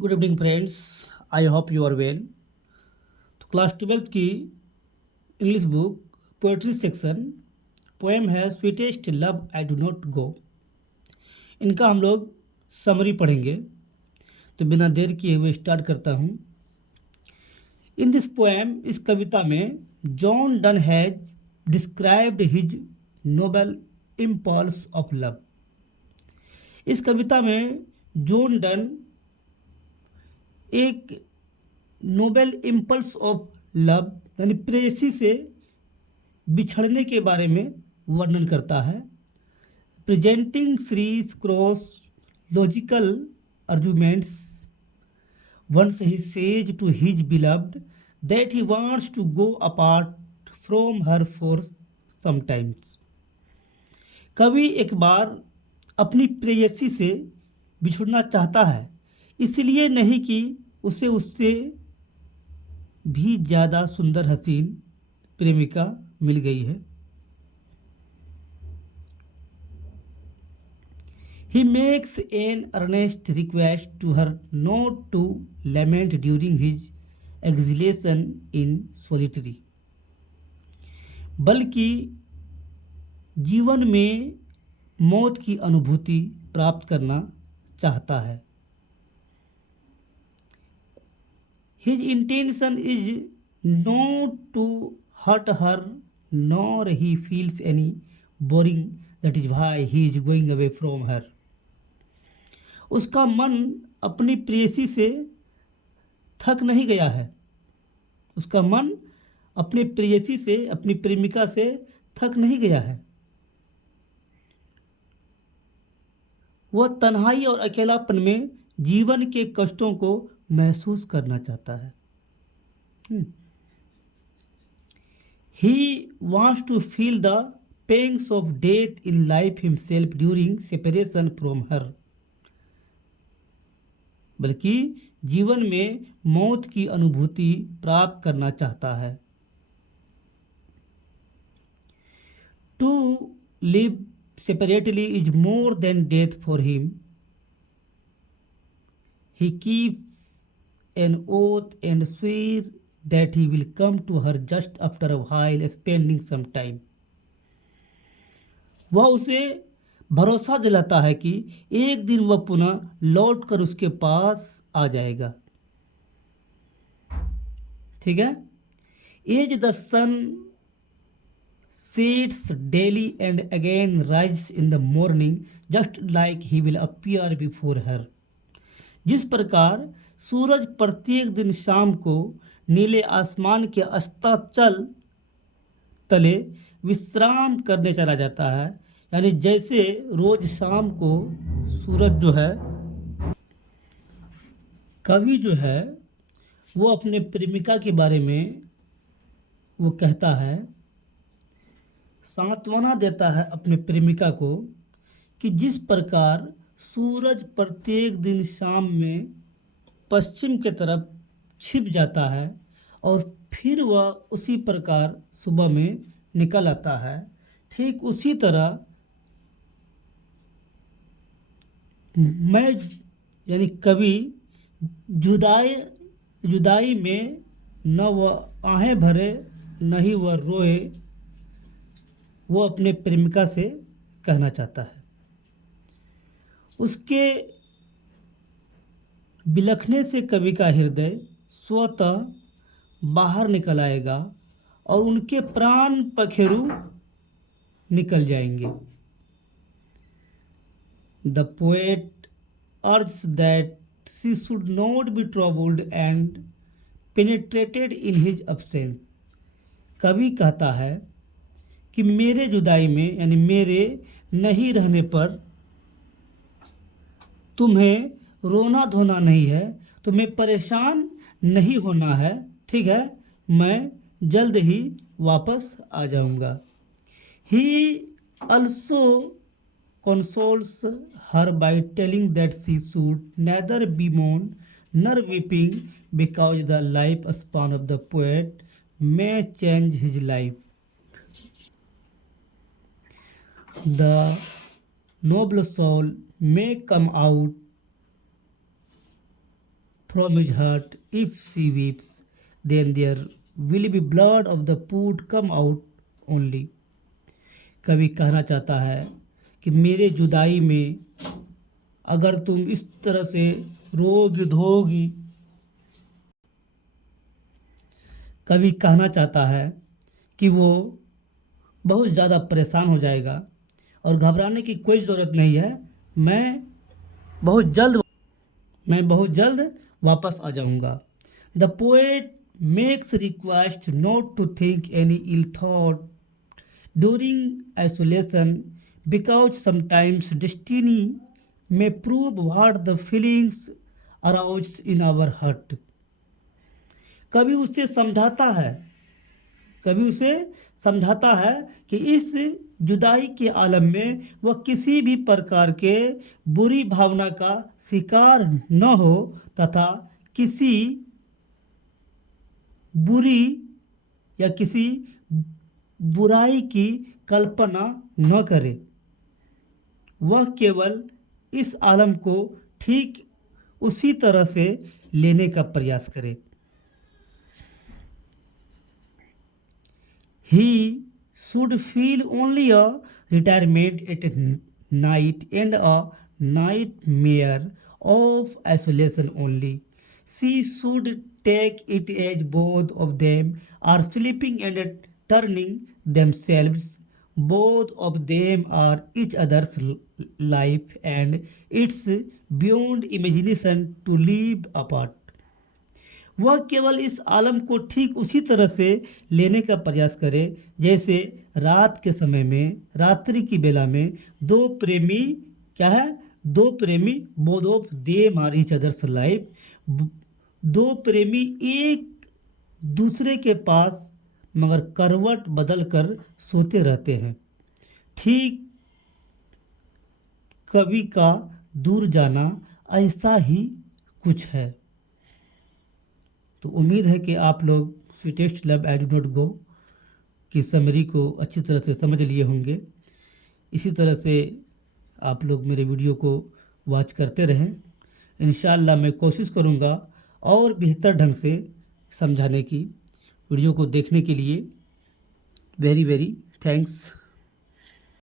Good evening friends. I hope you are well. तो class 12th की English book poetry section poem है sweetest love I do not go. इनका हम लोग summary पढ़ेंगे। तो बिना देर किए हुए स्टार्ट करता हूँ। इन दिस पोएम, इस कविता में John Donne has described his noble impulse of love. इस कविता में जॉन डन एक नोबेल इम्पल्स ऑफ लव यानी प्रेयसी से बिछड़ने के बारे में वर्णन करता है। Presenting series cross logical arguments, once he says to his beloved that he wants to go apart from her for some times. कवि एक बार अपनी प्रेयसी से बिछुड़ना चाहता है, इसलिए नहीं कि उसे उससे भी ज़्यादा सुंदर हसीन प्रेमिका मिल गई है। He makes an earnest request to her not to lament during his exhalation in solitary, बल्कि जीवन में मौत की अनुभूति प्राप्त करना चाहता है। His intention is not to hurt her, nor he feels any boring. That is why he is going away from her. उसका मन अपनी प्रेयसी से थक नहीं गया है। उसका मन अपनी प्रेयसी से, अपनी प्रेमिका से थक नहीं गया है। वह तन्हाई और अकेलापन में जीवन के कष्टों को महसूस करना चाहता है। He wants to feel the pangs of death in life himself during separation from her, बल्कि जीवन में मौत की अनुभूति प्राप्त करना चाहता है। To live separately is more than death for him. He keeps an oath and swears that he will come to her just after a while spending some time. वह उसे भरोसा दिलाता है कि एक दिन वह पुनः लौट कर उसके पास आ जाएगा। ठीक है। As the sun sets daily and again rises in the morning, just like he will appear before her. जिस प्रकार सूरज प्रत्येक दिन शाम को नीले आसमान के अस्ताचल तले विश्राम करने चला जाता है, यानी जैसे रोज शाम को सूरज जो है, कवि जो है वो अपने प्रेमिका के बारे में वो कहता है, सांत्वना देता है अपने प्रेमिका को कि जिस प्रकार सूरज प्रत्येक दिन शाम में पश्चिम के तरफ छिप जाता है और फिर वह उसी प्रकार सुबह में निकल आता है, ठीक उसी तरह मैं यानी कवि जुदाई में न वह आहें भरे न ही वह रोए, वो अपने प्रेमिका से कहना चाहता है। उसके बिलखने से कवि का हृदय स्वतः बाहर निकल आएगा और उनके प्राण पखेरु निकल जाएंगे। द पोएट अर्ज that she should not be troubled and penetrated in his absence. कवि कहता है कि मेरे जुदाई में यानी मेरे नहीं रहने पर तुम्हें रोना धोना नहीं है, तुम्हें परेशान नहीं होना है। ठीक है, मैं जल्द ही वापस आ जाऊंगा। ही also consoles her by telling that she should neither bemoan nor weeping because the life span of the poet may change his life. The noble soul may come out from his heart. If she weeps, then there will be blood of the put come out only. कवि कहना चाहता है कि मेरे जुदाई में अगर तुम इस तरह से रोगी धोगी, कवि कहना चाहता है कि वो बहुत ज़्यादा परेशान हो जाएगा और घबराने की कोई ज़रूरत नहीं है, मैं बहुत जल्द वापस आ जाऊंगा. The poet makes request not to think any ill thought during isolation because sometimes destiny may prove what the feelings aroused in our heart. कभी उसे समझाता है कि इस जुदाई के आलम में वह किसी भी प्रकार के बुरी भावना का शिकार न हो तथा किसी बुरी या किसी बुराई की कल्पना न करे. वह केवल इस आलम को ठीक उसी तरह से लेने का प्रयास करे. He should feel only a retirement at night and a nightmare of isolation only. She should take it as both of them are sleeping and turning themselves. Both of them are each other's life and it's beyond imagination to live apart. वह केवल इस आलम को ठीक उसी तरह से लेने का प्रयास करे जैसे रात के समय में, रात्रि की बेला में दो प्रेमी both of them are each others life. दो प्रेमी एक दूसरे के पास मगर करवट बदल कर सोते रहते हैं. ठीक कवि का दूर जाना ऐसा ही कुछ है. तो उम्मीद है कि आप लोग sweetest love I do not गो की समरी को अच्छी तरह से समझ लिए होंगे. इसी तरह से आप लोग मेरे वीडियो को वॉच करते रहें. इंशाअल्लाह मैं कोशिश करूँगा और बेहतर ढंग से समझाने की. वीडियो को देखने के लिए वेरी थैंक्स.